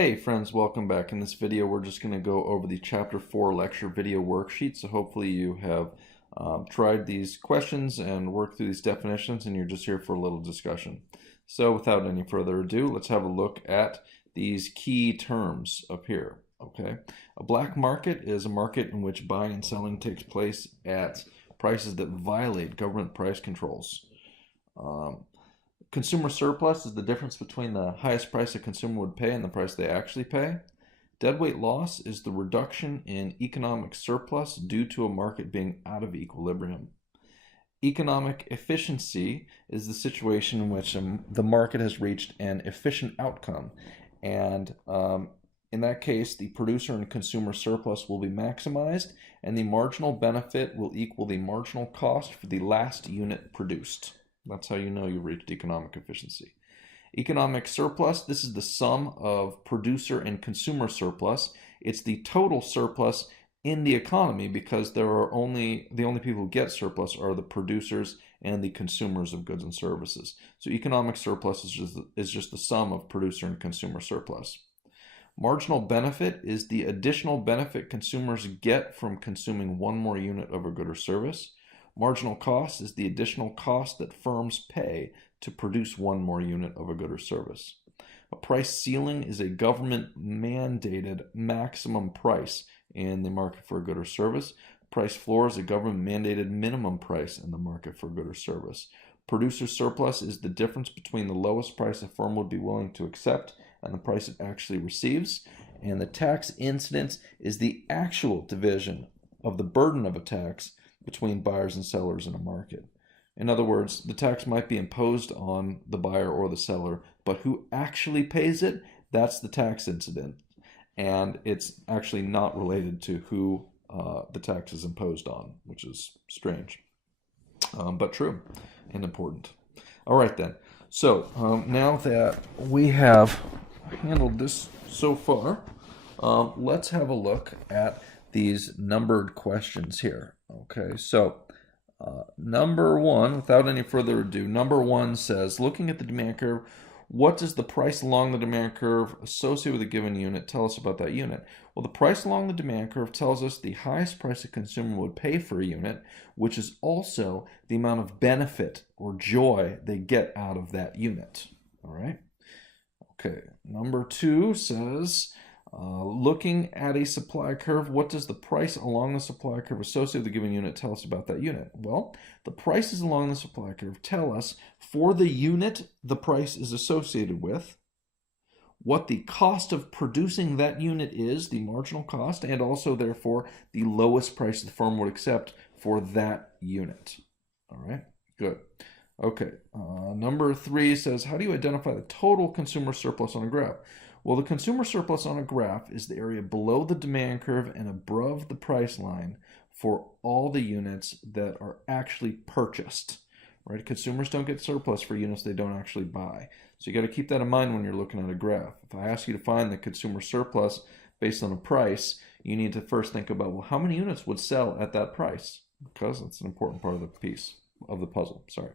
Hey friends, welcome back. In this video, we're just going to go over the Chapter 4 lecture video worksheet. So hopefully you have tried these questions and worked through these definitions and you're just here for a little discussion. So without any further ado, let's have a look at these key terms up here. Okay, a black market is a market in which buying and selling takes place at prices that violate government price controls. Consumer surplus is the difference between the highest price a consumer would pay and the price they actually pay. Deadweight loss is the reduction in economic surplus due to a market being out of equilibrium. Economic efficiency is the situation in which the market has reached an efficient outcome, and in that case, the producer and consumer surplus will be maximized, and the marginal benefit will equal the marginal cost for the last unit produced. That's how you know you've reached economic efficiency. Economic surplus, this is the sum of producer and consumer surplus. It's the total surplus in the economy because the only people who get surplus are the producers and the consumers of goods and services. So economic surplus is just the sum of producer and consumer surplus. Marginal benefit is the additional benefit consumers get from consuming one more unit of a good or service. Marginal cost is the additional cost that firms pay to produce one more unit of a good or service. A price ceiling is a government-mandated maximum price in the market for a good or service. Price floor is a government-mandated minimum price in the market for a good or service. Producer surplus is the difference between the lowest price a firm would be willing to accept and the price it actually receives. And the tax incidence is the actual division of the burden of a tax between buyers and sellers in a market. In other words, the tax might be imposed on the buyer or the seller, but who actually pays it, that's the tax incident. And it's actually not related to who the tax is imposed on, which is strange, but true and important. All right then. So now that we have handled this so far, let's have a look at these numbered questions here. Okay, so number one, without any further ado, number one says, looking at the demand curve, what does the price along the demand curve associated with a given unit tell us about that unit? Well, the price along the demand curve tells us the highest price a consumer would pay for a unit, which is also the amount of benefit or joy they get out of that unit. All right. Okay, number two says, looking at a supply curve, what does the price along the supply curve associated with a given unit tell us about that unit? Well, the prices along the supply curve tell us for the unit the price is associated with, what the cost of producing that unit is, the marginal cost, and also therefore the lowest price the firm would accept for that unit. All right, good. Okay, number three says, how do you identify the total consumer surplus on a graph? Well, the consumer surplus on a graph is the area below the demand curve and above the price line for all the units that are actually purchased, right? Consumers don't get surplus for units they don't actually buy. So you got to keep that in mind when you're looking at a graph. If I ask you to find the consumer surplus based on a price, you need to first think about, well, how many units would sell at that price? Because that's an important part of the piece of the puzzle, sorry.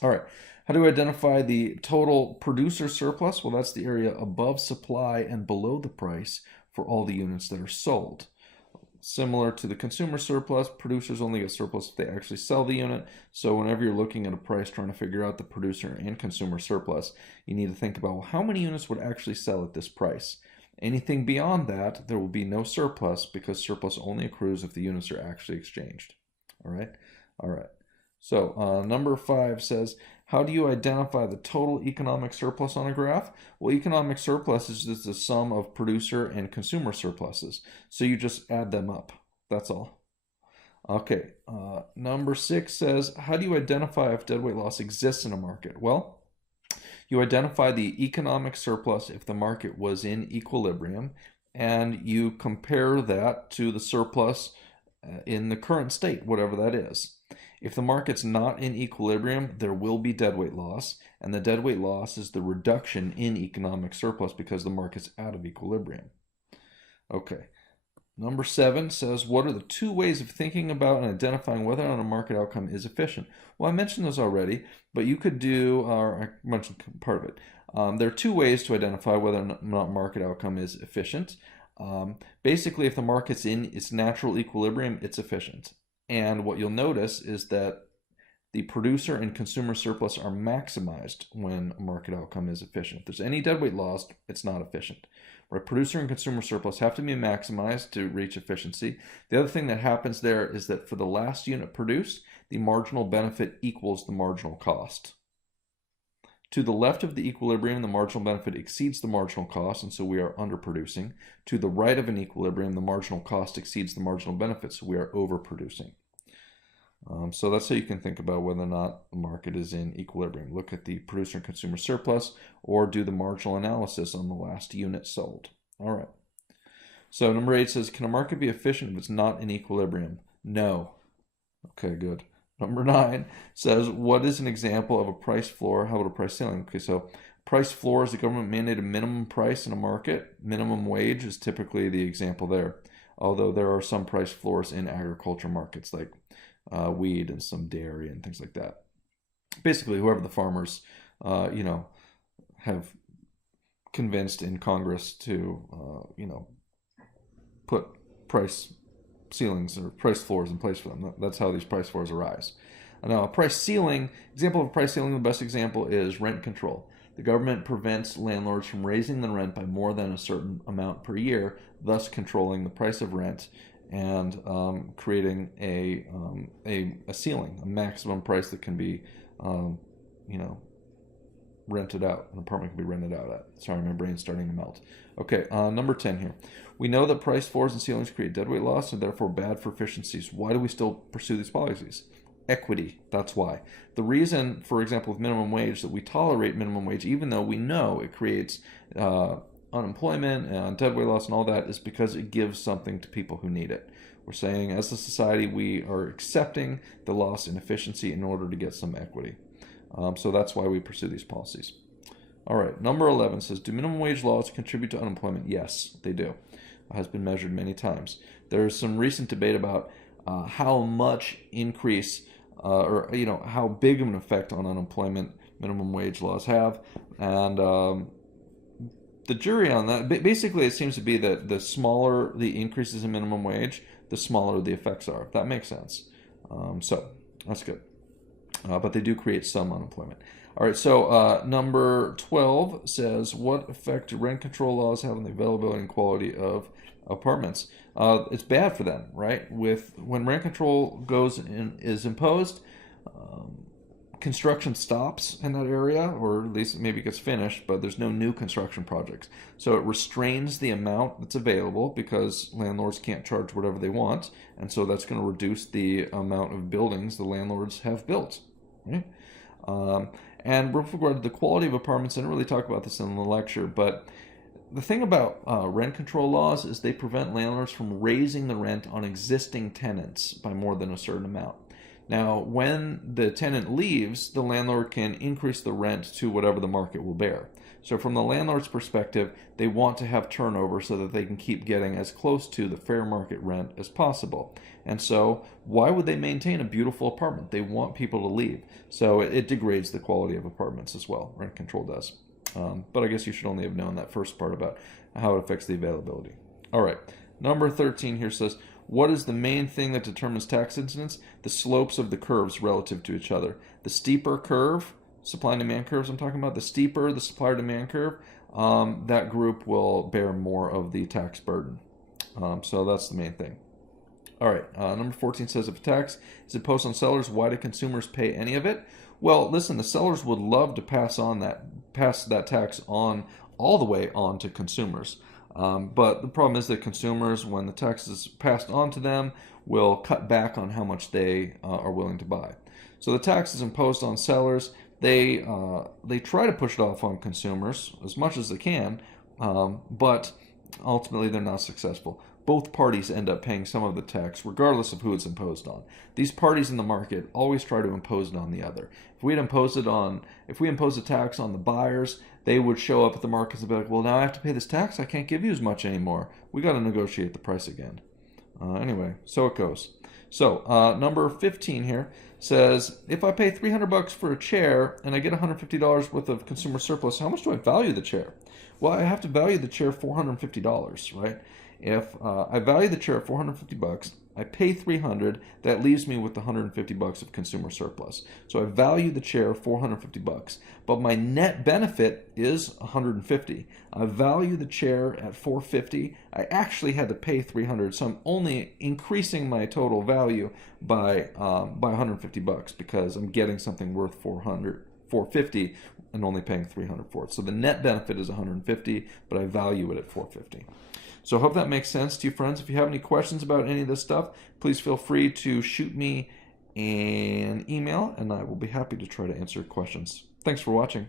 All right, how do we identify the total producer surplus? Well, that's the area above supply and below the price for all the units that are sold. Similar to the consumer surplus, producers only get surplus if they actually sell the unit. So whenever you're looking at a price trying to figure out the producer and consumer surplus, you need to think about, well, how many units would actually sell at this price? Anything beyond that, there will be no surplus because surplus only accrues if the units are actually exchanged. All right? All right. So number five says, how do you identify the total economic surplus on a graph? Well, economic surplus is just the sum of producer and consumer surpluses. So you just add them up. That's all. Okay, number six says, how do you identify if deadweight loss exists in a market? Well, you identify the economic surplus if the market was in equilibrium, and you compare that to the surplus in the current state, whatever that is. If the market's not in equilibrium, there will be deadweight loss, and the deadweight loss is the reduction in economic surplus because the market's out of equilibrium. Okay, Number 7 says, what are the 2 ways of thinking about and identifying whether or not a market outcome is efficient? Well, I mentioned those already, but you could do, or I mentioned part of it. There are 2 ways to identify whether or not market outcome is efficient. Basically, if the market's in its natural equilibrium, it's efficient. And what you'll notice is that the producer and consumer surplus are maximized when a market outcome is efficient. If there's any deadweight lost, it's not efficient. Right? Producer and consumer surplus have to be maximized to reach efficiency. The other thing that happens there is that for the last unit produced, the marginal benefit equals the marginal cost. To the left of the equilibrium, the marginal benefit exceeds the marginal cost, and so we are underproducing. To the right of an equilibrium, the marginal cost exceeds the marginal benefit, so we are overproducing. So that's how you can think about whether or not the market is in equilibrium. Look at the producer and consumer surplus, or do the marginal analysis on the last unit sold. All right. So number 8 says, can a market be efficient if it's not in equilibrium? No. Okay, good. Number 9 says, what is an example of a price floor? How about a price ceiling? Okay, so price floor is the government mandated minimum price in a market. Minimum wage is typically the example there. Although there are some price floors in agriculture markets, like wheat and some dairy and things like that. Basically, whoever the farmers, have convinced in Congress to, put price ceilings or price floors in place for them. That's how these price floors arise. Now, a price ceiling, example of a price ceiling, the best example is rent control. The government prevents landlords from raising the rent by more than a certain amount per year, thus controlling the price of rent and creating a ceiling, a maximum price that can be, rented out. An apartment can be rented out at. Sorry, my brain's starting to melt. Okay, number 10 here. We know that price floors and ceilings create deadweight loss and therefore bad for efficiencies. Why do we still pursue these policies? Equity, that's why. The reason, for example, with minimum wage, that we tolerate minimum wage, even though we know it creates unemployment and deadweight loss and all that, is because it gives something to people who need it. We're saying, as a society, we are accepting the loss in efficiency in order to get some equity. So that's why we pursue these policies. All right, number 11 says, do minimum wage laws contribute to unemployment? Yes, they do. It has been measured many times. There's some recent debate about how much increase or how big of an effect on unemployment minimum wage laws have, and the jury on that, basically it seems to be that the smaller the increases in minimum wage, the smaller the effects are. If that makes sense. So that's good. But they do create some unemployment. All right, so number 12 says, what effect do rent control laws have on the availability and quality of apartments? It's bad for them, right? When rent control is imposed, construction stops in that area, or at least maybe it gets finished, but there's no new construction projects. So it restrains the amount that's available because landlords can't charge whatever they want, and so that's going to reduce the amount of buildings the landlords have built. Right? And with regard to the quality of apartments, I didn't really talk about this in the lecture, but the thing about rent control laws is they prevent landlords from raising the rent on existing tenants by more than a certain amount. Now, when the tenant leaves, the landlord can increase the rent to whatever the market will bear. So from the landlord's perspective, they want to have turnover so that they can keep getting as close to the fair market rent as possible. And so why would they maintain a beautiful apartment? They want people to leave. So it degrades the quality of apartments as well. Rent control does. But I guess you should only have known that first part about how it affects the availability. All right. Number 13 here says, what is the main thing that determines tax incidence? The slopes of the curves relative to each other. The steeper curve, supply and demand curves I'm talking about, the steeper the supply or demand curve, that group will bear more of the tax burden. So that's the main thing. All right, number 14 says, if a tax is imposed on sellers, why do consumers pay any of it? Well, listen, the sellers would love to pass that tax on all the way on to consumers. But the problem is that consumers, when the tax is passed on to them, will cut back on how much they are willing to buy. So the tax is imposed on sellers. They try to push it off on consumers as much as they can, but ultimately they're not successful. Both parties end up paying some of the tax, regardless of who it's imposed on. These parties in the market always try to impose it on the other. If we impose a tax on the buyers, they would show up at the markets and be like, well, now I have to pay this tax. I can't give you as much anymore. We got to negotiate the price again. Anyway, so it goes. So number 15 here says, if I pay $300 for a chair and I get $150 worth of consumer surplus, how much do I value the chair? Well, I have to value the chair $450, right? If I value the chair at $450, I pay 300, that leaves me with the $150 of consumer surplus. So I value the chair $450, but my net benefit is $150. I value the chair at $450. I actually had to pay 300, so I'm only increasing my total value by $150 because I'm getting something worth 450 and only paying 300 for it. So the net benefit is 150, but I value it at 450. So I hope that makes sense to you, friends. If you have any questions about any of this stuff, please feel free to shoot me an email, and I will be happy to try to answer your questions. Thanks for watching.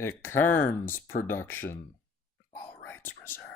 A Carnes production. All rights reserved.